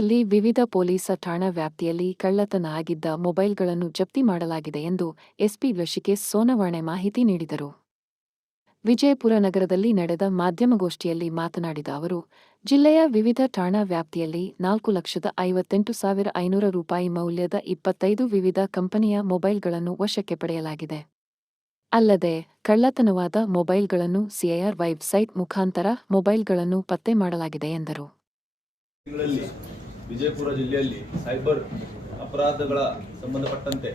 ಜಿಲ್ಲೆಯಲ್ಲಿ ವಿವಿಧ ಪೊಲೀಸ್ ಠಾಣಾ ವ್ಯಾಪ್ತಿಯಲ್ಲಿ ಕಳ್ಳತನ ಆಗಿದ್ದ ಮೊಬೈಲ್ಗಳನ್ನು ಜಪ್ತಿ ಮಾಡಲಾಗಿದೆ ಎಂದು ಎಸ್ಪಿ ಋಷಿಕೇಶ್ ಸೋನವಾಣೆ ಮಾಹಿತಿ ನೀಡಿದರು. ವಿಜಯಪುರ ನಗರದಲ್ಲಿ ನಡೆದ ಮಾಧ್ಯಮಗೋಷ್ಠಿಯಲ್ಲಿ ಮಾತನಾಡಿದ ಅವರು, ಜಿಲ್ಲೆಯ ವಿವಿಧ ಠಾಣಾ ವ್ಯಾಪ್ತಿಯಲ್ಲಿ ನಾಲ್ಕು ಲಕ್ಷದ ಐವತ್ತೆಂಟು ಸಾವಿರ ಐನೂರ ರೂಪಾಯಿ ಮೌಲ್ಯದ ಇಪ್ಪತ್ತೈದು ವಿವಿಧ ಕಂಪನಿಯ ಮೊಬೈಲ್ಗಳನ್ನು ವಶಕ್ಕೆ ಪಡೆಯಲಾಗಿದೆ. ಅಲ್ಲದೆ, ಕಳ್ಳತನವಾದ ಮೊಬೈಲ್ಗಳನ್ನು ಸಿಐಆರ್ ವೆಬ್ಸೈಟ್ ಮುಖಾಂತರ ಮೊಬೈಲ್ಗಳನ್ನು ಪತ್ತೆ ಮಾಡಲಾಗಿದೆ ಎಂದರು. ವಿಜಯಪುರ ಜಿಲ್ಲೆಯಲ್ಲಿ ಸೈಬರ್ ಅಪರಾಧಗಳ ಸಂಬಂಧಪಟ್ಟಂತೆ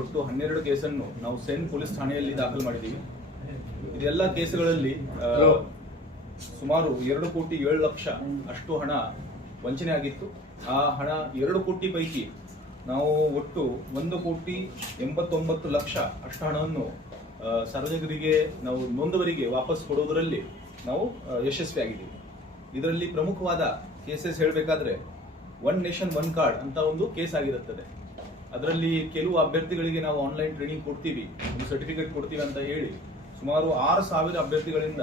ಒಟ್ಟು ಹನ್ನೆರಡು ಕೇಸನ್ನು ನಾವು ಸೆನ್ ಪೊಲೀಸ್ ಠಾಣೆಯಲ್ಲಿ ದಾಖಲು ಮಾಡಿದ್ದೀವಿ. ಇದೆಲ್ಲ ಕೇಸುಗಳಲ್ಲಿ ಸುಮಾರು ಎರಡು ಕೋಟಿ ಏಳು ಲಕ್ಷ ಅಷ್ಟು ಹಣ ವಂಚನೆ ಆಗಿತ್ತು. ಆ ಹಣ ಎರಡು ಕೋಟಿ ಪೈಕಿ ನಾವು ಒಟ್ಟು ಒಂದು ಕೋಟಿ ಎಂಬತ್ತೊಂಬತ್ತು ಲಕ್ಷ ಅಷ್ಟು ಹಣವನ್ನು ಸಾರ್ವಜನಿಕರಿಗೆ ನಾವು ನೊಂದವರಿಗೆ ವಾಪಸ್ ಕೊಡುವುದರಲ್ಲಿ ನಾವು ಯಶಸ್ವಿಯಾಗಿದ್ದೀವಿ. ಇದರಲ್ಲಿ ಪ್ರಮುಖವಾದ ಕೇಸಸ್ ಹೇಳಬೇಕಾದ್ರೆ ಒನ್ ನೇಷನ್ ಒನ್ ಕಾರ್ಡ್ ಅಂತ ಒಂದು ಕೇಸ್ ಆಗಿರುತ್ತದೆ. ಅದರಲ್ಲಿ ಕೆಲವು ಅಭ್ಯರ್ಥಿಗಳಿಗೆ ನಾವು ಆನ್ಲೈನ್ ಟ್ರೈನಿಂಗ್ ಕೊಡ್ತೀವಿ. ಒಂದು ಸರ್ಟಿಫಿಕೇಟ್ ಕೊಡ್ತೀವಿ ಅಂತ ಹೇಳಿ ಸುಮಾರು ಆರು ಸಾವಿರ ಅಭ್ಯರ್ಥಿಗಳಿಂದ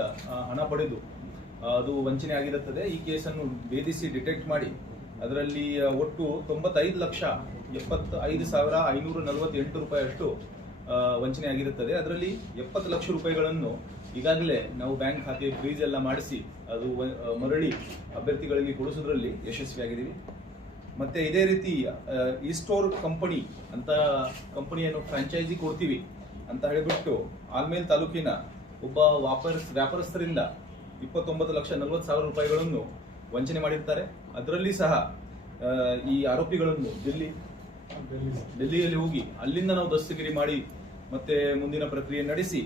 ಹಣ ಪಡೆದು ಅದು ವಂಚನೆ ಆಗಿರುತ್ತದೆ. ಈ ಕೇಸನ್ನು ಭೇದಿಸಿ ಡಿಟೆಕ್ಟ್ ಮಾಡಿ, ಅದರಲ್ಲಿ ಒಟ್ಟು ತೊಂಬತ್ತೈದು ಲಕ್ಷ ಎಪ್ಪತ್ತೈದು ಸಾವಿರ ಐನೂರ ನಲವತ್ತೆಂಟು ರೂಪಾಯಿ ಅಷ್ಟು ವಂಚನೆ ಆಗಿರುತ್ತದೆ. ಅದರಲ್ಲಿ ಎಪ್ಪತ್ತು ಲಕ್ಷ ರೂಪಾಯಿಗಳನ್ನು ಈಗಾಗಲೇ ನಾವು ಬ್ಯಾಂಕ್ ಖಾತೆ ಫ್ರೀಜ್ ಎಲ್ಲ ಮಾಡಿಸಿ, ಅದು ಮರಳಿ ಅಭ್ಯರ್ಥಿಗಳಿಗೆ ಕೊಡಿಸೋದ್ರಲ್ಲಿ ಯಶಸ್ವಿಯಾಗಿದ್ದೀವಿ. ಮತ್ತೆ ಇದೇ ರೀತಿ ಈ ಸ್ಟೋರ್ ಕಂಪನಿ ಅಂತ ಕಂಪನಿಯನ್ನು ಫ್ರಾಂಚೈಸಿ ಕೊಡ್ತೀವಿ ಅಂತ ಹೇಳಿಬಿಟ್ಟು ಆಲ್ಮೇಲ್ ತಾಲೂಕಿನ ಒಬ್ಬ ವ್ಯಾಪಾರ ವ್ಯಾಪಾರಸ್ಥರಿಂದ ಇಪ್ಪತ್ತೊಂಬತ್ತು ಲಕ್ಷ ನಲವತ್ತು ಸಾವಿರ ರೂಪಾಯಿಗಳನ್ನು ವಂಚನೆ ಮಾಡಿರ್ತಾರೆ. ಅದರಲ್ಲಿ ಸಹ ಈ ಆರೋಪಿಗಳನ್ನು ಡೆಲ್ಲಿ, ಡೆಲ್ಲಿಯಲ್ಲಿ ಹೋಗಿ ಅಲ್ಲಿಂದ ನಾವು ದಸ್ತಗಿರಿ ಮಾಡಿ ಮತ್ತೆ ಮುಂದಿನ ಪ್ರಕ್ರಿಯೆ ನಡೆಸಿ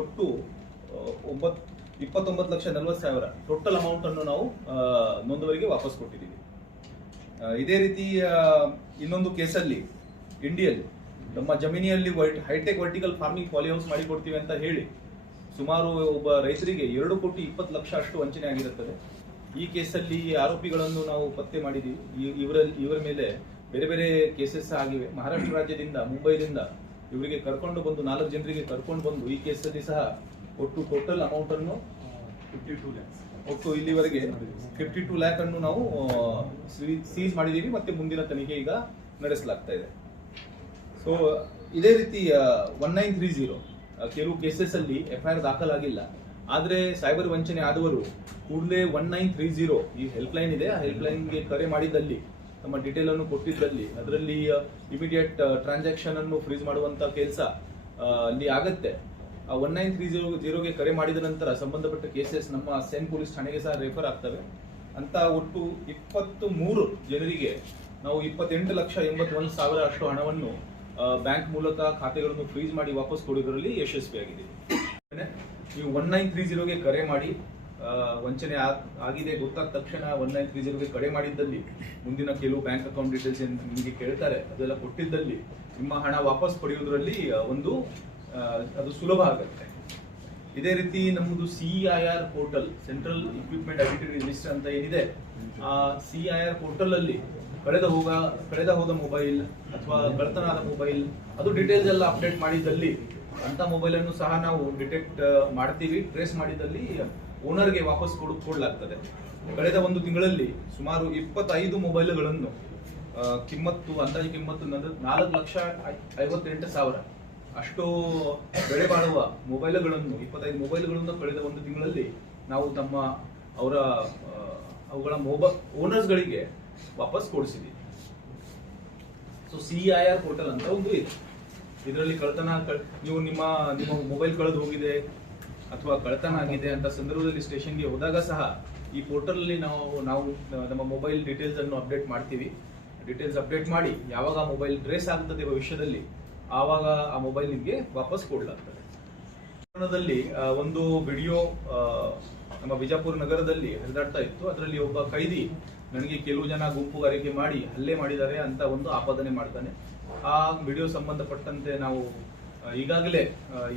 ಒಟ್ಟು ಒಂಬತ್ತು ಒಂಬತ್, ಇಪ್ಪತ್ತೊಂಬತ್ತು ಲಕ್ಷ ನಲವತ್ತು ಸಾವಿರ ಟೋಟಲ್ ಅಮೌಂಟನ್ನು ನಾವು ನೋಂದವರಿಗೆ ವಾಪಸ್ ಕೊಟ್ಟಿದ್ದೀವಿ. ಇದೇ ರೀತಿ ಇನ್ನೊಂದು ಕೇಸಲ್ಲಿ ಇಂಡಿಯಲ್ಲಿ ನಮ್ಮ ಜಮೀನಿಯಲ್ಲಿ ಹೈಟೆಕ್ ವರ್ಟಿಕಲ್ ಫಾರ್ಮಿಂಗ್ ಪಾಲಿಹೌಸ್ ಮಾಡಿಕೊಡ್ತೀವಿ ಅಂತ ಹೇಳಿ, ಸುಮಾರು ಒಬ್ಬ ರೈತರಿಗೆ ಎರಡು ಕೋಟಿ ಇಪ್ಪತ್ತು ಲಕ್ಷ ಅಷ್ಟು ವಂಚನೆ ಆಗಿರುತ್ತದೆ. ಈ ಕೇಸಲ್ಲಿ ಆರೋಪಿಗಳನ್ನು ನಾವು ಪತ್ತೆ ಮಾಡಿದ್ದೀವಿ ಇವರ ಇವರ ಮೇಲೆ ಬೇರೆ ಬೇರೆ ಕೇಸಸ್ ಆಗಿವೆ. ಮಹಾರಾಷ್ಟ್ರ ರಾಜ್ಯದಿಂದ ಮುಂಬೈದಿಂದ ಇವರಿಗೆ ಕರ್ಕೊಂಡು ಬಂದು, ನಾಲ್ಕು ಜನರಿಗೆ ಕರ್ಕೊಂಡು ಬಂದು ಈ ಕೇಸಲ್ಲಿ ಸಹ ಒಟ್ಟು ಟೋಟಲ್ ಅಮೌಂಟ್ ಅನ್ನು ಒಟ್ಟು ಇಲ್ಲಿವರೆಗೆ ಫಿಫ್ಟಿ ಟು ಲ್ಯಾಕ್ ಅನ್ನು ನಾವು ಸೀಸ್ ಮಾಡಿದ್ದೀವಿ ಮತ್ತೆ ಮುಂದಿನ ತನಿಖೆ ಈಗ ನಡೆಸಲಾಗ್ತಾ ಇದೆ. ಸೊ ಇದೇ ರೀತಿ ಒನ್ ನೈನ್ ತ್ರೀ ಜೀರೋ ಕೆಲವು ಕೇಸಸ್ ಅಲ್ಲಿ ಎಫ್ಐಆರ್ ದಾಖಲಾಗಿಲ್ಲ. ಆದ್ರೆ ಸೈಬರ್ ವಂಚನೆ ಆದವರು ಕೂಡಲೇ ಒನ್ ನೈನ್ ತ್ರೀ ಜೀರೋ ಈ ಹೆಲ್ಪ್ ಲೈನ್ ಇದೆ. ಆ ಹೆಲ್ಪ್ ಲೈನ್ಗೆ ಕರೆ ಮಾಡಿದ್ದಲ್ಲಿ ತಮ್ಮ ಡೀಟೇಲ್ ಅನ್ನು ಕೊಟ್ಟಿದ್ದಲ್ಲಿ ಅದರಲ್ಲಿ ಇಮಿಡಿಯೇಟ್ ಟ್ರಾನ್ಸಾಕ್ಷನ್ ಅನ್ನು ಫ್ರೀಸ್ ಮಾಡುವಂತ ಕೆಲಸ ಅಲ್ಲಿ ಆಗತ್ತೆ. ಒನ್ ನೈನ್ ತ್ರೀ ಜೀರೋ ಜೀರೋಗೆ ಕರೆ ಮಾಡಿದ ನಂತರ ಸಂಬಂಧಪಟ್ಟ ಕೇಸಸ್ ನಮ್ಮ ಸೆನ್ ಪೊಲೀಸ್ ಠಾಣೆಗೆ ಸಹ ರೆಫರ್ ಆಗ್ತವೆ. ಅಂತ ಒಟ್ಟು ಇಪ್ಪತ್ತು ಮೂರು ಜನರಿಗೆ ನಾವು ಇಪ್ಪತ್ತೆಂಟು ಲಕ್ಷ ಎಂಬತ್ತೊಂದು ಸಾವಿರ ಅಷ್ಟು ಹಣವನ್ನು ಬ್ಯಾಂಕ್ ಮೂಲಕ ಖಾತೆಗಳನ್ನು ಫ್ರೀಜ್ ಮಾಡಿ ವಾಪಸ್ ಕೊಡೋದರಲ್ಲಿ ಯಶಸ್ವಿಯಾಗಿದೆ ನೀವು ಒನ್ ನೈನ್ ತ್ರೀ ಜೀರೋಗೆ ಕರೆ ಮಾಡಿ ವಂಚನೆ ಆಗ್- ಆಗಿದೆ, ಗೊತ್ತಾದ ತಕ್ಷಣ ಒನ್ ನೈನ್ ತ್ರೀ ಜೀರೋಗೆ ಕರೆ ಮಾಡಿದ್ದಲ್ಲಿ, ಮುಂದಿನ ಕೆಲವು ಬ್ಯಾಂಕ್ ಅಕೌಂಟ್ ಡೀಟೇಲ್ಸ್ ನಿಮಗೆ ಕೇಳ್ತಾರೆ, ಅದೆಲ್ಲ ಕೊಟ್ಟಿದ್ದಲ್ಲಿ, ನಿಮ್ಮ ಹಣ ವಾಪಸ್ ಪಡೆಯುವುದರಲ್ಲಿ ಒಂದು ಅದು ಸುಲಭ ಆಗುತ್ತೆ. ಇದೇ ರೀತಿ ನಮ್ಮದು ಸಿಐಆರ್ ಪೋರ್ಟಲ್ ಸೆಂಟ್ರಲ್ ಇಕ್ವಿಪ್ಮೆಂಟ್ ಅಡಿಟರಿ ರಿಜಿಸ್ಟರ್ ಅಂತ ಏನಿದೆ, ಆ ಸಿಐಆರ್ ಪೋರ್ಟಲ್ ಅಲ್ಲಿ ಕಳೆದ ಹೋಗ, ಕಳೆದ ಹೋದ ಮೊಬೈಲ್ ಅಥವಾ ಕಳ್ಳತನ ಆದ ಮೊಬೈಲ್ ಅದು ಡೀಟೇಲ್ಸ್ ಎಲ್ಲ ಅಪ್ಡೇಟ್ ಮಾಡಿದಲ್ಲಿ ಅಂತ ಮೊಬೈಲ್ ಅನ್ನು ಸಹ ನಾವು ಡಿಟೆಕ್ಟ್ ಮಾಡ್ತೀವಿ ಟ್ರೇಸ್ ಮಾಡಿದಲ್ಲಿ ಓನರ್ಗೆ ವಾಪಸ್ ಕೊಡ್, ಕೊಡಲಾಗ್ತದೆ. ಕಳೆದ ಒಂದು ತಿಂಗಳಲ್ಲಿ ಸುಮಾರು ಇಪ್ಪತ್ತೈದು ಮೊಬೈಲ್ಗಳನ್ನು ಕಿಮ್ಮತ್ತು, ಅಂದಾಜು ಕಿಮ್ಮತ್ತು ನಾಲ್ಕು ಲಕ್ಷ ಐವತ್ತೆಂಟು ಸಾವಿರ ಅಷ್ಟು ಬೆಳೆ ಬಾಳುವ ಮೊಬೈಲ್ಗಳನ್ನು, ಇಪ್ಪತ್ತೈದು ಮೊಬೈಲ್ಗಳನ್ನು ಕಳೆದ ಒಂದು ತಿಂಗಳಲ್ಲಿ ನಾವು ತಮ್ಮ ಅವರ ಅವುಗಳ ಮೊಬೈಲ್ ಓನರ್ಸ್ಗಳಿಗೆ ವಾಪಸ್ ಕೊಡಿಸಿದ್ವಿ. So C I R portal ಅಂತ ಒಂದು ಇದೆ. ಇದರಲ್ಲಿ ಕಳ್ತನ ಕಳ್- ನೀವು ನಿಮ್ಮ ನಿಮ್ಮ ಮೊಬೈಲ್ ಕಳೆದು ಹೋಗಿದೆ ಅಥವಾ ಕಳ್ತನ ಆಗಿದೆ ಅಂತ ಸಂದರ್ಭದಲ್ಲಿ ಸ್ಟೇಷನ್ಗೆ ಹೋದಾಗ ಸಹ ಈ ಪೋರ್ಟಲ್ ಅಲ್ಲಿ ನಾವು ನಾವು, ನಮ್ಮ ಮೊಬೈಲ್ ಡೀಟೇಲ್ಸ್ ಅನ್ನು ಅಪ್ಡೇಟ್ ಮಾಡ್ತೀವಿ. ಡೀಟೇಲ್ಸ್ ಅಪ್ಡೇಟ್ ಮಾಡಿ ಯಾವಾಗ ಮೊಬೈಲ್ ಟ್ರೇಸ್ ಆಗ್ತದೆ ಭವಿಷ್ಯದಲ್ಲಿ ಆವಾಗ ಆ ಮೊಬೈಲ್ ನಿಮಗೆ ವಾಪಸ್ ಕೊಡಲಾಗ್ತದೆ. ಒಂದು ವಿಡಿಯೋ ನಮ್ಮ ಬಿಜಾಪುರ ನಗರದಲ್ಲಿ ಹರಿದಾಡ್ತಾ ಇತ್ತು. ಅದರಲ್ಲಿ ಒಬ್ಬ ಕೈದಿ ನನಗೆ ಕೆಲವು ಜನ ಗುಂಪುಗಾರಿಕೆ ಮಾಡಿ ಹಲ್ಲೆ ಮಾಡಿದ್ದಾರೆ ಅಂತ ಒಂದು ಆಪಾದನೆ ಮಾಡ್ತಾನೆ. ಆ ವಿಡಿಯೋ ಸಂಬಂಧಪಟ್ಟಂತೆ ನಾವು ಈಗಾಗಲೇ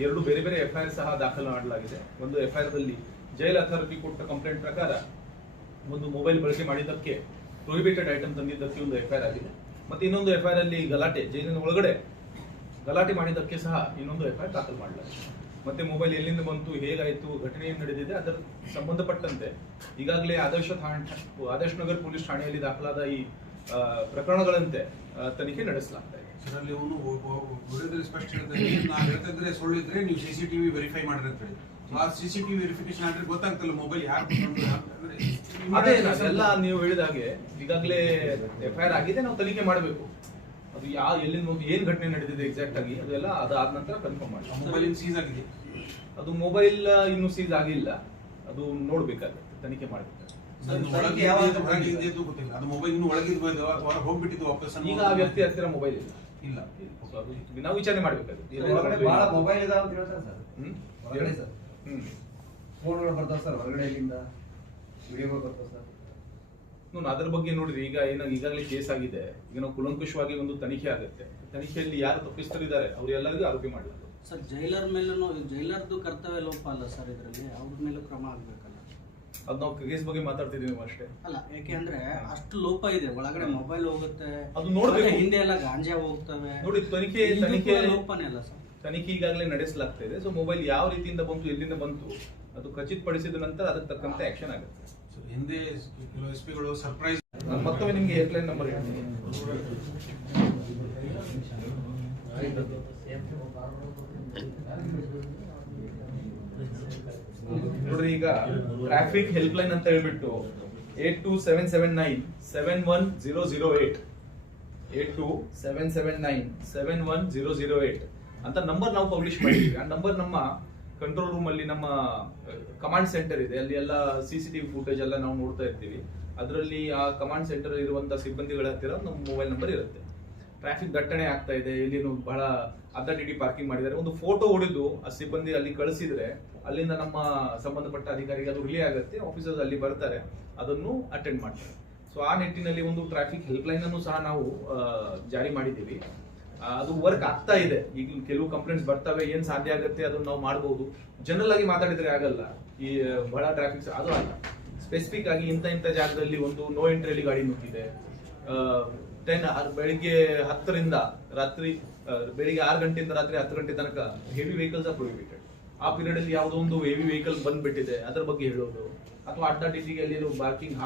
ಎರಡು ಬೇರೆ ಬೇರೆ ಎಫ್ ಸಹ ದಾಖಲು ಮಾಡಲಾಗಿದೆ. ಒಂದು ಎಫ್ ದಲ್ಲಿ ಜೈಲ್ ಅಥಾರಿಟಿ ಕೊಟ್ಟ ಕಂಪ್ಲೇಂಟ್ ಪ್ರಕಾರ ಒಂದು ಮೊಬೈಲ್ ಬಳಕೆ ಮಾಡಿದ್ದಕ್ಕೆ, ಪ್ರೊಹಿಬಿಟೆಡ್ ಐಟಮ್ ತಂದಿದ್ದಕ್ಕೆ ಒಂದು ಎಫ್ ಆಗಿದೆ. ಮತ್ತೆ ಇನ್ನೊಂದು ಎಫ್ ಅಲ್ಲಿ ಗಲಾಟೆ, ಜೈಲಿನ ಒಳಗಡೆ ಗಲಾಟೆ ಮಾಡಿದ್ದಕ್ಕೆ ಸಹ ಇನ್ನೊಂದು ಎಫ್ ದಾಖಲು ಮಾಡಲಾಗಿದೆ ಮತ್ತೆ ಮೊಬೈಲ್ ಎಲ್ಲಿಂದ ಬಂತು ಹೇಗಾಯಿತು ಘಟನೆ ಏನು ನಡೆದಿದೆ ಅದರ ಸಂಬಂಧಪಟ್ಟಂತೆ ಈಗಾಗಲೇ ಆದರ್ಶ ಠಾಣೆ ಆದರ್ಶ ನಗರ್ ಪೊಲೀಸ್ ಠಾಣೆಯಲ್ಲಿ ದಾಖಲಾದ ಈ ಪ್ರಕರಣಗಳಂತೆ ತನಿಖೆ ನಡೆಸಲಾಗ್ತಾ ಇದೆ. ಅದರಲ್ಲಿ ಅವನು ವಿಡಿಯೋದಲ್ಲಿ ಸ್ಪಷ್ಟ ಹೇಳ್ತಾರೆ ನಾವು ಹೇಳ್ತಿದ್ರೆ ಸುಳ್ಳಿದ್ರೆ ನೀವು ಸಿ ಸಿ ಟಿವಿ ವೆರಿಫೈ ಮಾಡಿರಿ ಅಂತ ಹೇಳಿ. ಆ ಸಿ ಸಿ ಟಿವಿ ವೆರಿಫಿಕೇಶನ್ ಆದ್ರೆ ಗೊತ್ತಾಗ್ತಲ್ಲ ಮೊಬೈಲ್ ಯಾರು ಅದೇ ಎಲ್ಲ ನೀವು ಹೇಳಿದ ಹಾಗೆ ಈಗಾಗಲೇ ಎಫ್ ಐ ಆರ್ ಆಗಿದೆ ನಾವು ತನಿಖೆ ಮಾಡಬೇಕು. ಅದು ಯಾವ ಎಲ್ಲಿಂದ ಒಂದು ಏನ್ ಘಟನೆ ನಡೆದಿದೆ ಎಕ್ಸಾಕ್ಟ್ ಆಗಿ ಅದೆಲ್ಲ ಅದಾದ ನಂತರ ಕನ್ಫರ್ಮ್ ಮಾಡಿ. ಮೊಬೈಲ್ ಸೀಸ್ ಆಗಿದೆ. ಅದು ಮೊಬೈಲ್ ಇನ್ನು ಸೀಸ್ ಆಗಿಲ್ಲ. ಅದು ನೋಡ್ಬೇಕಾಗುತ್ತೆ ತನಿಖೆ ಮಾಡಬೇಕಾಗುತ್ತೆ. ಅದು ಒಳಗೆ ಇದೆ, ಹೊರಗೆ ಇದೆ ಗೊತ್ತಿಲ್ಲ. ಅದು ಮೊಬೈಲ್ ಇನ್ನು ಒಳಗಿದ್ದು ಹೊರಗೆ ಹೋಗ್ಬಿಟ್ಟಿದ್ದು ವಾಪಸ್ ಈಗ ಆ ವ್ಯಕ್ತಿ ಹತ್ತಿರ ಮೊಬೈಲ್ ಇಲ್ಲ. ಇಲ್ಲ. ನಾವು ವಿಚಾರಣೆ ಮಾಡ್ಬೇಕಾಗುತ್ತೆ. ಹೊರಗಡೆ ಬಹಳ ಮೊಬೈಲ್ ಇದೆ ಅಂತ ಹೇಳ್ತಾರೆ ಸರ್. ಹ್ಮ್? ಹೊರಗಡೆ ಸರ್. ಹ್ಮ್. ಫೋನ್ಗಳು ಬರ್ತಾವ ಸರ್ ಹೊರಗಡೆ ಇಲ್ಲಿಂದ ವಿಡಿಯೋಗಳು ಬರ್ತಾವ ಸರ್. ಅದ್ರ ಬಗ್ಗೆ ನೋಡಿದ್ರೆ ಈಗ ಏನಾಗ ಈಗಾಗಲೇ ಕೇಸ್ ಆಗಿದೆ. ಈಗ ನಾವು ಕುಲಂಕುಷವಾಗಿ ಒಂದು ತನಿಖೆ ಆಗುತ್ತೆ. ತನಿಖೆಯಲ್ಲಿ ಯಾರು ತಪ್ಪಿಸ್ತರಿದ್ದಾರೆ ಅವರೆಲ್ಲರಿಗೂ ಆರೋಪಿ ಮಾಡಲಾಗುತ್ತೆ ಸರ್ ಜೈಲರ್ ಮೇಲೂ ಜೈಲರ್ದು ಕರ್ತವ್ಯ ಲೋಪ ಅಲ್ಲ ಸರ್ ಇದರಲ್ಲಿ? ಅವ್ರ ಮೇಲೂ ಕ್ರಮ ಆಗ್ಬೇಕಲ್ಲ? ಅದು ನಾವು ಕೇಸ್ ಬಗ್ಗೆ ಮಾತಾಡ್ತಿದೀವಿ ಅಷ್ಟೇ. ಅಲ್ಲ ಯಾಕೆಂದ್ರೆ ಅಷ್ಟು ಲೋಪ ಇದೆ. ಒಳಗಡೆ ಮೊಬೈಲ್ ಹೋಗುತ್ತೆ. ಅದು ನೋಡಬೇಕು. ಹಿಂದೆ ಎಲ್ಲ ಗಾಂಜಾ ಹೋಗ್ತವೆ. ನೋಡಿ ತನಿಖೆ ತನಿಖೆ ಲೋಪನೇ ಅಲ್ಲ ಸರ್. ತನಿಖೆ ಈಗಾಗಲೇ ನಡೆಸಲಾಗ್ತಾ ಇದೆ. ಸೊ ಮೊಬೈಲ್ ಯಾವ ರೀತಿಯಿಂದ ಬಂತು ಎಲ್ಲಿಂದ ಬಂತು ಅದು ಖಚಿತಪಡಿಸಿದ ನಂತರ ಅದಕ್ಕೆ ತಕ್ಕಂತೆ ಆಕ್ಷನ್ ಆಗುತ್ತೆ. ಹಿಂದೆ ಕೆಲವು ಎಸ್ ಪಿಗಳು ಸರ್ಪ್ರೈಸ್ ಮತ್ತೊಮ್ಮೆ ನಂಬರ್ ನೋಡ್ರಿ, ಈಗ ಟ್ರಾಫಿಕ್ ಹೆಲ್ಪ್ ಲೈನ್ ಅಂತ ಹೇಳ್ಬಿಟ್ಟು eight two seven seven nine seven one zero zero eight eight two seven seven nine seven one zero zero eight ಅಂತ ನಂಬರ್ ನಾವು ಪಬ್ಲಿಷ್ ಮಾಡಿದ್ವಿ. ಆ ನಂಬರ್ ನಮ್ಮ ಕಂಟ್ರೋಲ್ ರೂಮ್ ಅಲ್ಲಿ ನಮ್ಮ ಕಮಾಂಡ್ ಸೆಂಟರ್ ಇದೆ. ಅಲ್ಲಿ ಎಲ್ಲ ಸಿ ಸಿ ಟಿವಿ ಫುಟೇಜ್ ಎಲ್ಲ ನಾವು ನೋಡ್ತಾ ಇರ್ತೀವಿ. ಅದರಲ್ಲಿ ಆ ಕಮಾಂಡ್ ಸೆಂಟರ್ ಇರುವಂತ ಸಿಬ್ಬಂದಿಗಳ ಹತ್ತಿರ ನಮ್ಮ ಮೊಬೈಲ್ ನಂಬರ್ ಇರುತ್ತೆ. ಟ್ರಾಫಿಕ್ ದಟ್ಟಣೆ ಆಗ್ತಾ ಇದೆ. ಇಲ್ಲಿ ಬಹಳ ಅಡ್ಡ ಪಾರ್ಕಿಂಗ್ ಮಾಡಿದ್ದಾರೆ. ಒಂದು ಫೋಟೋ ಹೊಡೆದು ಆ ಸಿಬ್ಬಂದಿ ಅಲ್ಲಿ ಕಳಿಸಿದ್ರೆ ಅಲ್ಲಿಂದ ನಮ್ಮ ಸಂಬಂಧಪಟ್ಟ ಅಧಿಕಾರಿಗೆ ಅದು ರಿಲೇ ಆಗುತ್ತೆ. ಆಫೀಸರ್ ಅಲ್ಲಿ ಬರ್ತಾರೆ. ಅದನ್ನು ಅಟೆಂಡ್ ಮಾಡ್ತಾರೆ. ಸೊ ಆ ನಿಟ್ಟಿನಲ್ಲಿ ಒಂದು ಟ್ರಾಫಿಕ್ ಹೆಲ್ಪ್ ಲೈನ್ ಅನ್ನು ಸಹ ನಾವು ಜಾರಿ ಮಾಡಿದ್ದೀವಿ. ಅದು ವರ್ಕ್ ಆಗ್ತಾ ಇದೆ. ಈಗ ಕೆಲವು ಕಂಪ್ಲೇಂಟ್ಸ್ ಬರ್ತವೆ, ಏನ್ ಸಾಧ್ಯ ಆಗುತ್ತೆ ಅದನ್ನ ನಾವು ಮಾಡಬಹುದು ಜನರಲ್ ಆಗಿ ಮಾತಾಡಿದ್ರೆ ಆಗಲ್ಲ. ಈ ಬಹಳ ಟ್ರಾಫಿಕ್ಸ್ ಅದು ಅಲ್ಲ. ಸ್ಪೆಸಿಫಿಕ್ ಆಗಿ ಇಂಥ ಇಂಥ ಜಾಗದಲ್ಲಿ ಒಂದು ನೋ ಎಂಟ್ರಿಯಲ್ಲಿ ಗಾಡಿ ನುಗ್ಗಿದೆ. ಟೆನ್ ಬೆಳಿಗ್ಗೆ ಹತ್ತರಿಂದ ರಾತ್ರಿ ಬೆಳಿಗ್ಗೆ ಆರು ಗಂಟೆಯಿಂದ ರಾತ್ರಿ ಹತ್ತು ಗಂಟೆ ತನಕ ಹೆವಿ ವೆಹಿಕಲ್ಸ್ ಆ ಪ್ರೊಹಿಬಿಟೆಡ್ ಆ ಪೀರಿಯಡ್ ಅಲ್ಲಿ ಯಾವುದೋ ಒಂದು ಹೆವಿ ವೆಹಿಕಲ್ ಬಂದ್ಬಿಟ್ಟಿದೆ, ಅದ್ರ ಬಗ್ಗೆ ಹೇಳೋದು. ಅಥವಾ ಅಡ್ಡ ದಿಟ್ಟಿಗೆ ಅಲ್ಲಿ ಪಾರ್ಕಿಂಗ್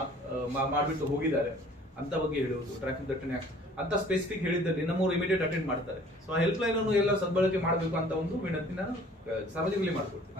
ಮಾಡ್ಬಿಟ್ಟು ಹೋಗಿದ್ದಾರೆ, ಅಂತ ಬಗ್ಗೆ ಹೇಳೋದು. ಟ್ರಾಫಿಕ್ ದಟ್ಟಣೆ ಆಗ್- ಅಂತ ಸ್ಪೆಸಿಫಿಕ್ ಹೇಳಿದ್ದಲ್ಲಿ ನಮ್ಮವ್ರು ಇಮಿಡಿಯೇಟ್ ಅಟೆಂಡ್ ಮಾಡ್ತಾರೆ. ಸೊ ಆ ಹೆಲ್ಪ್ ಲೈನ್ ಅನ್ನು ಎಲ್ಲ ಸದ್ಬಳಕೆ ಮಾಡಬೇಕು ಅಂತ ಒಂದು ವಿನಂತಿನ ಸಾರ್ವಜನಿಕರಲ್ಲಿ ಮಾಡ್ಕೊಡ್ತೀನಿ